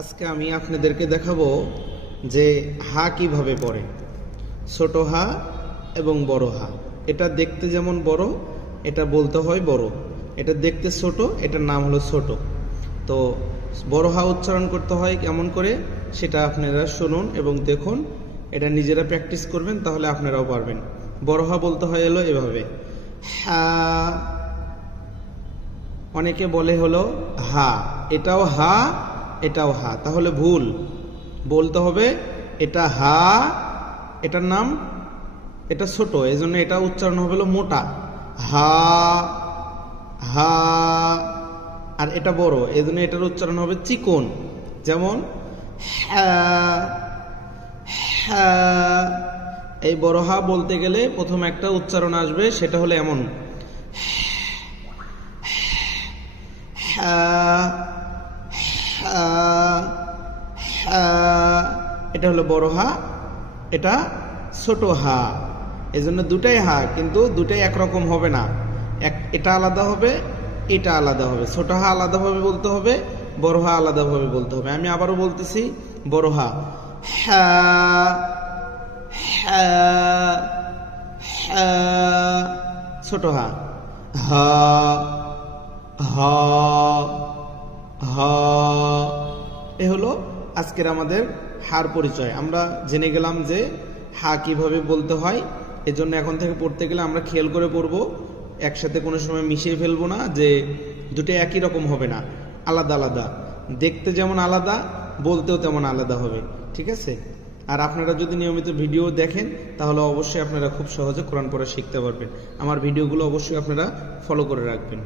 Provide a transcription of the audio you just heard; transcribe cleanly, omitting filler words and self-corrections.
আজকে আমি আপনাদেরকে দেখাবো যে হা কিভাবে পড়ে। ছোট হা এবং বড় হা। এটা দেখতে যেমন বড়, এটা বলতে হয় বড়। এটা দেখতে ছোট, এটার নাম হলো ছোট। তো বড় হা উচ্চারণ করতে হয় কেমন করে সেটা আপনারা শুনুন এবং দেখুন। এটা নিজেরা প্র্যাকটিস করবেন, তাহলে আপনারাও পারবেন। বড় হা বলতে হয় হলো এভাবে, হা। অনেকে বলে হলো হা, এটাও হা এটাও হা, তাহলে ভুল। বলতে হবে এটা হা, এটার নাম এটা ছোট, এই জন্য এটা উচ্চারণ হবে হলো মোটা, হা হা। আর এটা বড়, এই জন্য এটার উচ্চারণ হবে চিকন, যেমন হা হা। এই বড় হা বলতে গেলে প্রথম একটা উচ্চারণ আসবে, সেটা হলো এমন, এটা হলো বড় হা, এটা ছোট হা। এই জন্য দুটাই হা, কিন্তু দুটাই একরকম হবে না। এটা আলাদা হবে, এটা আলাদা হবে। ছোট হা আলাদাভাবে বলতে হবে, বড় হা আলাদাভাবে বলতে হবে। আমি আবারও বলতেছি, বড় হা, হা হা হা। ছোট হা, হা হা হা। এ হলো আজকের আমাদের হার পরিচয়। আমরা জেনে গেলাম যে হা কিভাবে বলতে হয়। এজন্য এখন থেকে পড়তে গেলে আমরা খেয়াল করে পড়বো, একসাথে কোনো সময় মিশিয়ে ফেলবো না, যে দুটো একই রকম হবে না, আলাদা আলাদা। দেখতে যেমন আলাদা, বলতেও তেমন আলাদা হবে, ঠিক আছে? আর আপনারা যদি নিয়মিত ভিডিও দেখেন, তাহলে অবশ্যই আপনারা খুব সহজে কোরআন পড়া শিখতে পারবেন। আমার ভিডিওগুলো অবশ্যই আপনারা ফলো করে রাখবেন।